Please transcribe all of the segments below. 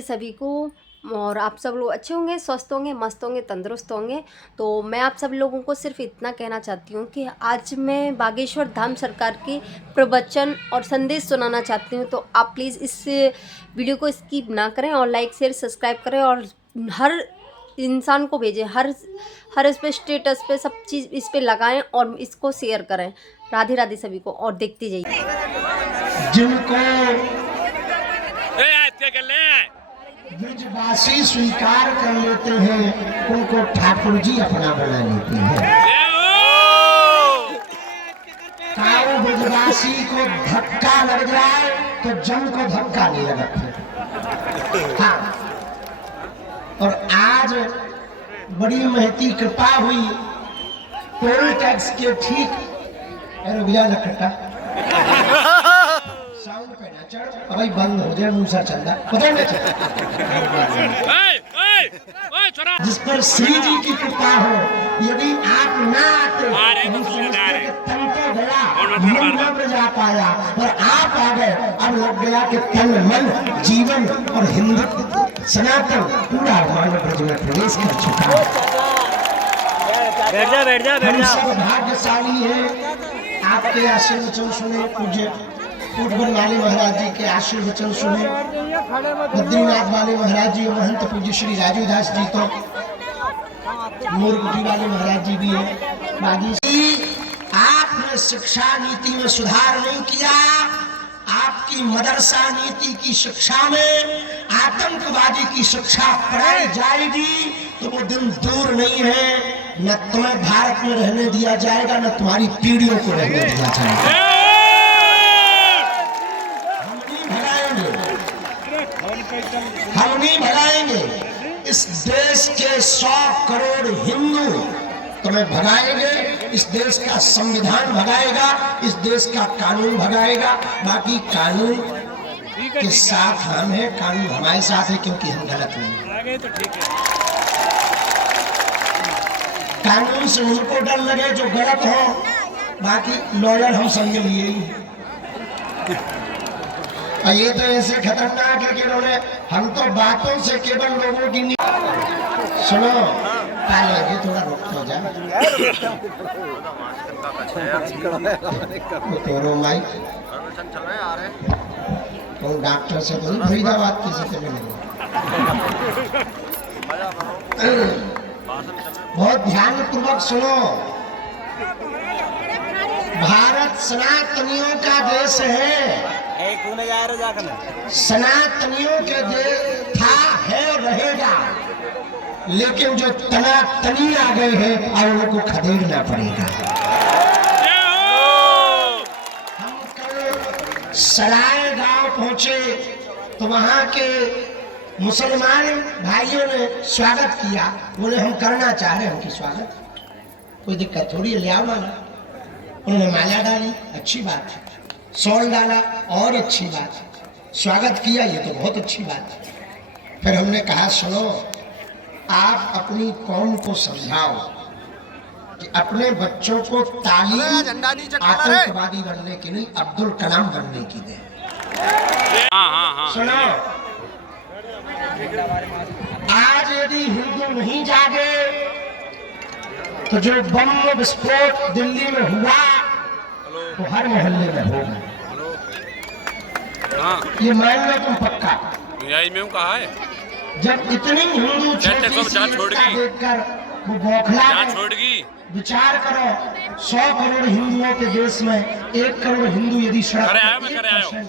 सभी को। और आप सब लोग अच्छे होंगे, स्वस्थ होंगे, मस्त होंगे, तंदुरुस्त होंगे। तो मैं आप सब लोगों को सिर्फ इतना कहना चाहती हूँ कि आज मैं बागेश्वर धाम सरकार के प्रवचन और संदेश सुनाना चाहती हूँ। तो आप प्लीज़ इस वीडियो को स्किप ना करें और लाइक शेयर सब्सक्राइब करें और हर इंसान को भेजें, हर इस पे स्टेटस पे सब चीज़ इस पे लगाएं और इसको शेयर करें। राधे राधे सभी को और देखते जाइए। जिनको ब्रजवासी स्वीकार कर लेते हैं उनको ठाकुर जी अपना बना लेते हैं। काऊ ब्रजवासी को धक्का लग जाए तो जम को धक्का नहीं लगता। हाँ, और आज बड़ी महती कृपा हुई, टोल टैक्स के ठीक लखटा साउंड पे ना चढ़, भाई बंद हो जाए, मुंह सा चंदा पता जिस पर श्री जी की कृपा हो। यदि आप ना आते तन तो गया, मन न जा पाया, और आप आ गए, अब लग गया कि तन मन जीवन और हिंदू सनातन पूरा मानव ब्रज में प्रवेश कर चुका है। बैठ जा। भाग्यशाली है आपके आशीर्वचन सुने, पूज्य फूटबॉल वाले महाराज जी के आशीर्वचन सुने, बद्रीनाथ वाले महाराज जी और महंत पूज्य श्री राजू दास जी, तो मोरकुटी वाले महाराज जी भी है। बागी आपने शिक्षा नीति में सुधार नहीं किया। आपकी मदरसा नीति की शिक्षा में आतंकवादी की शिक्षा पढ़ाई जाएगी तो वो दिन दूर नहीं है। न तुम्हें भारत में रहने दिया जाएगा, न तुम्हारी पीढ़ियों को रहने दिया जाएगा। हम नहीं भगाएंगे। इस देश के 100 करोड़ हिंदू तुम्हें भगाएंगे। इस देश का संविधान भगाएगा, इस देश का कानून भगाएगा। बाकी कानून के साथ हम हैं, कानून हमारे साथ है, क्योंकि हम गलत नहीं। कानून से उनको डर लगे जो गलत हो, बाकी लॉयर हम संग लिए ही। ये तो ऐसे खतरनाक है कि इन्होंने, हम तो बातों से केवल लोगों की सुनो, ये थोड़ा रुक हो जाए तो माई तो डॉक्टर से तो फरीदाबाद किसी से मिलेंगे। बहुत ध्यान पूर्वक सुनो। भारत सनातनियों का देश है। सनातनियों के देश था, है और रहेगा। लेकिन जो तनातनी आ गए हैं, अब उनको खदेड़ना पड़ेगा। हम कल सराय गांव पहुंचे तो वहां के मुसलमान भाइयों ने स्वागत किया। बोले हम करना चाह रहे हैं उनकी स्वागत, कोई दिक्कत थोड़ी है, ले आओ माला। उन्होंने माला डाली, अच्छी बात है। शॉल डाला, और अच्छी बात है। स्वागत किया, ये तो बहुत अच्छी बात है। फिर हमने कहा सुनो, आप अपनी कौम को समझाओ कि अपने बच्चों को तालीम आतंकवादी बनने की नहीं, अब्दुल कलाम बनने की दे। सुनो, आज यदि हिंदू नहीं जागे तो जो बम विस्फोट दिल्ली में हुआ तो हर मोहल्ले में होगा। ये मान लो तुम पक्का। में कहा है जब इतनी हिंदू देखकर वो बौखला, विचार करो 100 करोड़ हिंदुओं के देश में 1 करोड़ हिंदू यदि सड़क पर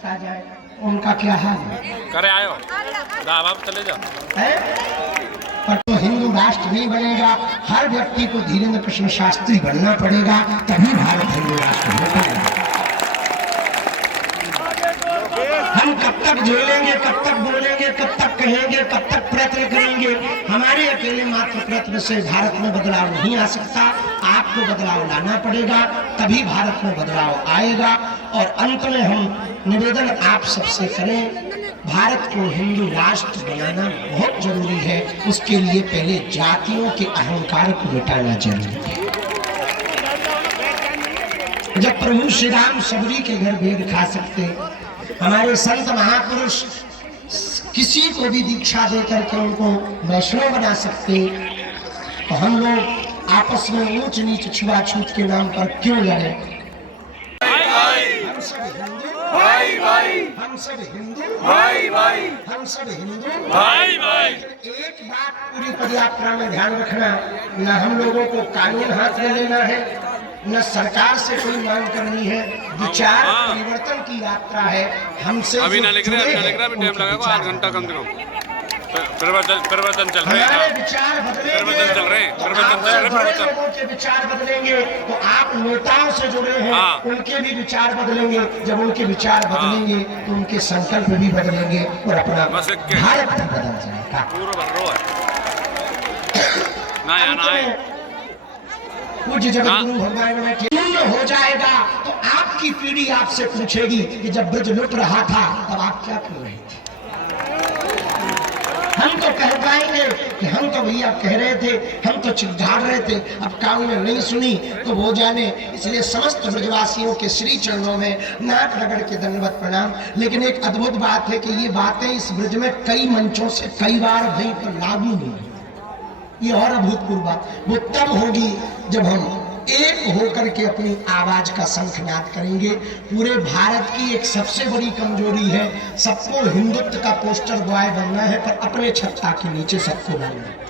आ जाए, उनका क्या हाल है? करे आयो चले जाओ। पर तो हिंदू राष्ट्र नहीं बनेगा। हर व्यक्ति को धीरेन्द्र कृष्ण शास्त्री बनना पड़ेगा, तभी भारत हिंदू राष्ट्र हो पाएगा। हम कब तक झेलेंगे, कब तक बोलेंगे, कब तक कहेंगे, कब तक प्रयत्न करेंगे? हमारे अकेले मात्र प्रयत्न से भारत में बदलाव नहीं आ सकता। आपको बदलाव लाना पड़ेगा, तभी भारत में बदलाव आएगा। और अंत में हम निवेदन आप सबसे करें, भारत को हिंदू राष्ट्र बनाना बहुत जरूरी है। उसके लिए पहले जातियों के अहंकार को मिटाना जरूरी है। जब प्रभु श्री राम सबरी के घर भेद खा सकते, हमारे संत महापुरुष किसी को भी दीक्षा दे करके उनको वैष्णव बना सकते, तो हम लोग आपस में ऊंच नीच छुआछूत के नाम पर क्यों लड़े? हम सब हिंदू भाई भाई, हम सब हिंदू भाई भाई, हम सब हिंदू भाई भाई। एक बात पूरी पदयात्रा में ध्यान रखना, न हम लोगों को कानून हाथ में लेना है, न सरकार से कोई मांग करनी है। विचार परिवर्तन की यात्रा है। हमसे अभी जो ना लिख रहे, जुड़े अभी ना लिख रहे, हैं, अभी टाइम उनके लगेगा विचार 8 घंटा कम से कम। प्रवचन चल रहे हमारे हैं। विचार बदलेंगे, प्रवचन चल रहे हैं, तो प्रवचन आपसे चल रहे हैं, जुड़े प्रवचन। लोगों के विचार बदलेंगे, तो आप नेताओं से जुड़े हैं, हाँ। उनके भी विचार बदलेंगे। जब उनके विचार बदलेंगे तो उनके संकल्प भी बदलेंगे और अपना बस एक के- भारत बदल जाएगा। पूरा भर रो है ना या ना है। पूज्य जगतगुरु भगवान में पूर्ण हो जाएगा तो आपकी पीढ़ी आपसे पूछेगी कि जब ब्रज लुट रहा था तब आप क्या कर रहे थे? हम तो कह पाएंगे कि हम तो भैया कह रहे थे, हम तो चिल्ला रहे थे, अब कान में नहीं सुनी तो वो जाने। इसलिए समस्त ब्रजवासियों के श्री चरणों में नाक रगड़ के दंडवत प्रणाम। लेकिन एक अद्भुत बात है कि ये बातें इस ब्रज में कई मंचों से कई बार भई पर लागू नहीं हुई। ये और अभूतपूर्व बात वो तब होगी जब हम एक होकर के अपनी आवाज का शंखनाद करेंगे। पूरे भारत की एक सबसे बड़ी कमजोरी है, सबको हिंदुत्व का पोस्टर बॉय बनना है पर अपने छत्ता के नीचे सबको डालना है।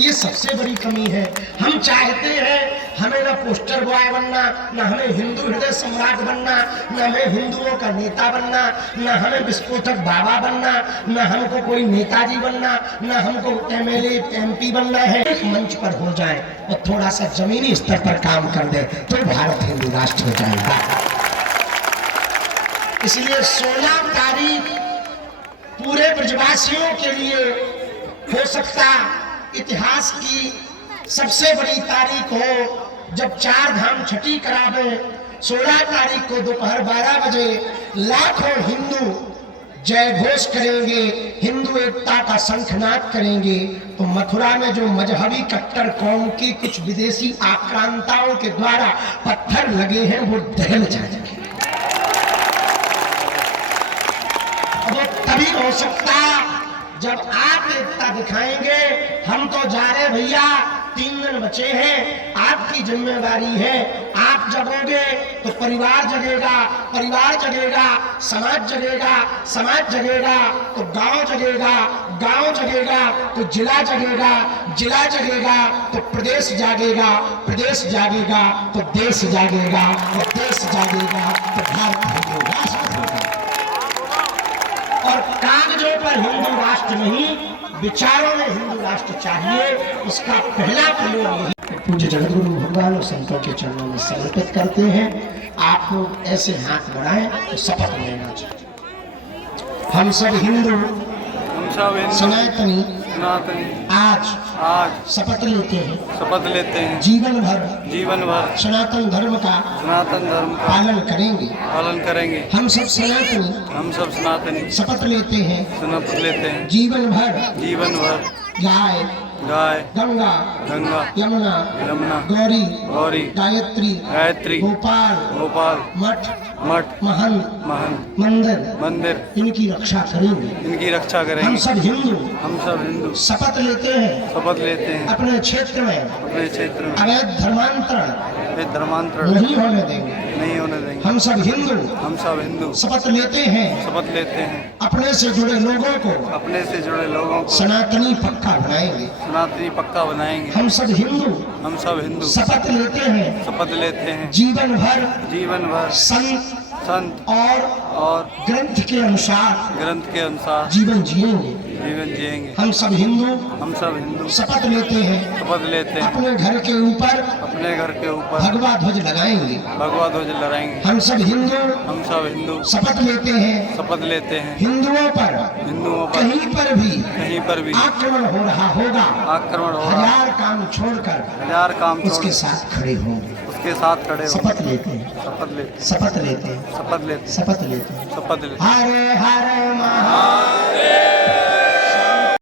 ये सबसे बड़ी कमी है। हम चाहते हैं हमें ना पोस्टर बॉय बनना, ना हमें हिंदू हृदय सम्राट बनना, ना हमें हिंदुओं का नेता बनना, ना हमें विस्फोटक बाबा बनना, ना हमको कोई नेताजी बनना, ना हमको एमएलए एमपी बनना है। एक मंच पर हो जाए और थोड़ा सा जमीनी स्तर पर काम कर दे तो भारत हिंदू राष्ट्र हो जाएगा। इसलिए 16 तारीख पूरे ब्रजवासियों के लिए हो सकता इतिहास की सबसे बड़ी तारीख हो जब 4 धाम छठी करावे। 16 तारीख को दोपहर 12 बजे लाखों हिंदू जय घोष करेंगे, हिंदू एकता का शंखनाद करेंगे। तो मथुरा में जो मजहबी कट्टर कौम की कुछ विदेशी आक्रांताओं के द्वारा पत्थर लगे हैं वो दहल जाएंगे। वो तभी हो सकता जब आप एकता दिखाएंगे। हम तो जा रहे भैया, 3 दिन बचे हैं, आपकी जिम्मेवारी है। आप जगोगे तो परिवार जगेगा, परिवार जगेगा समाज जगेगा, समाज जगेगा तो गांव जगेगा, गांव जगेगा तो जिला जगेगा, जिला जगेगा तो प्रदेश जागेगा, प्रदेश जागेगा तो देश जागेगा, और देश जागेगा तो भारत होगा, राष्ट्र होगा। और कागजों पर हिंदू राष्ट्र नहीं, विचारों में हिंदू राष्ट्र चाहिए। उसका पहला प्रयोग यही पूज्य जगतगुरु भगवान और संतों के चरणों में समर्पित करते हैं। आप लोग ऐसे हाथ बढ़ाएं तो शपथ लेना चाहिए। हम सब हिंदू सनातनी आज शपथ लेते हैं जीवन भर सनातन धर्म का पालन करेंगे। हम सब सनातनी शपथ लेते हैं जीवन भर गाय गंगा यमुना गौरी गायत्री गोपाल मठ महंत मंदिर इनकी रक्षा करेंगे। हम सब हिंदू शपथ लेते हैं अपने क्षेत्र में अवैध धर्मांतरण नहीं होने देंगे। हम सब हिंदू शपथ लेते हैं अपने से जुड़े लोगों को सनातनी पक्का बनाएंगे। हम सब हिंदू शपथ लेते हैं जीवन भर संत और ग्रंथ के अनुसार जीवन जिएंगे। हम सब हिंदू शपथ लेते हैं अपने घर के ऊपर भगवा ध्वज लगाएंगे। हम सब हिंदू शपथ लेते हैं हिंदुओं पर कहीं पर भी आक्रमण हो रहा होगा, हजार काम छोड़कर उसके साथ खड़े होंगे। शपथ लेते हैं हरे हरे महादेव।